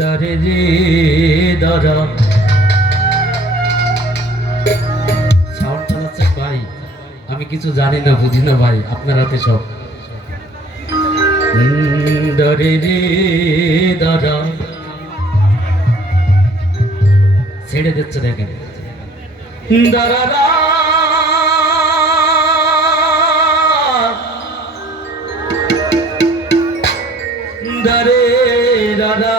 দারে রে দারা সাউন্ড চালাচ্ছেন ভাই, আমি কিছু জানি না বুঝি না ভাই, আপনার হাতে সব। দারে রে দারা ছেড়ে দিচ্ছে দেখেন। দারা দারে দাদা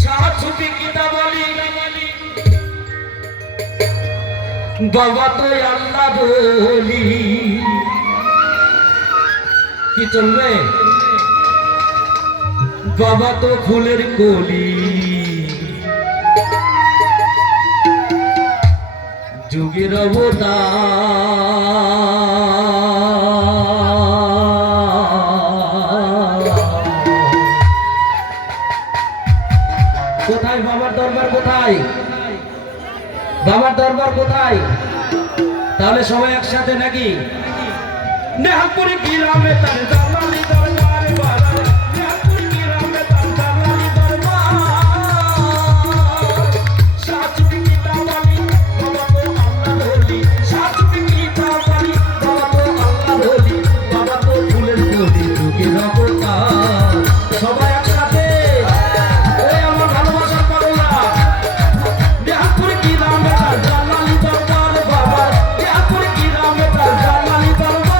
সাহায্যে কিতা বলি বাবা তো আল্লাহ বলি কি চলবে বাবা তো ফুলের কলি যুগের কোথায় বাবার দরবার, কোথায় বাবার দরবার কোথায়? তাহলে সবাই একসাথে নাকি? নেহাপুরি গ্রামে তার জালালি দরবার বাবা, নেহাপুরি গ্রামে তার জালালি দরবার সাচুকি কিতা বলি বাবা তো আল্লাহ বলি, সাচুকি কিতা বলি বাবা তো আল্লাহ বলি, বাবা তো ফুলের কলি যুগের অবতার। সবাই একসাথে ওই আমার ভালোবাসার পাগলা নেহাপুরি গ্রামে তার জালালি দরবার বাবা, নেহাপুরি গ্রামে তার জালালি দরবার।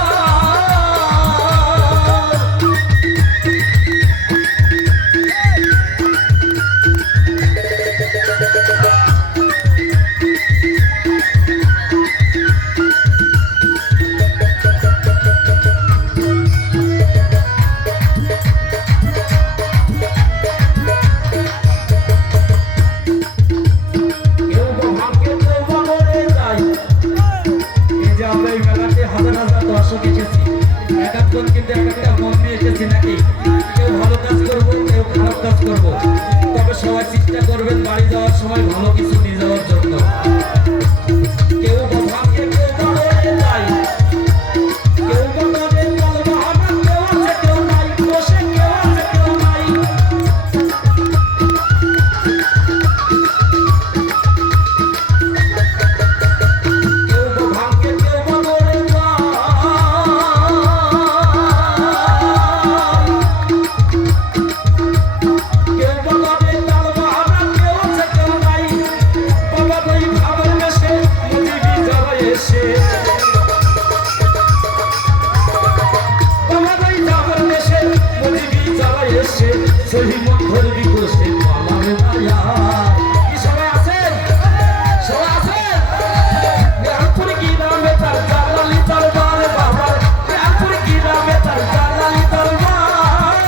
কিন্তু একটা মন নিয়ে এসেছি নাকি? কেউ ভালো কাজ করবো, কেউ খারাপ কাজ করবো, তবে সবাই চেষ্টা করবেন বাড়ি যাওয়ার সময় ভালো কিছু নিয়ে যাওয়ার জন্য। কেউ ভাগ্যে কেউ বদলে যায়, কেউ বদলে বাহানা, কেউ আছে কেউ নাই, বসে কেউ আছে কেউ নাই। কেউ ভাগ্যে কেউ বদলে সহি মধুর বিকোষে পালাবে মায়া। কি সবাই আছেন? সবাই আছেন? নেহাপুরি গ্রামে তার জালালি দরবার বাবা, নেহাপুরি গ্রামে তার জালালি দরবার।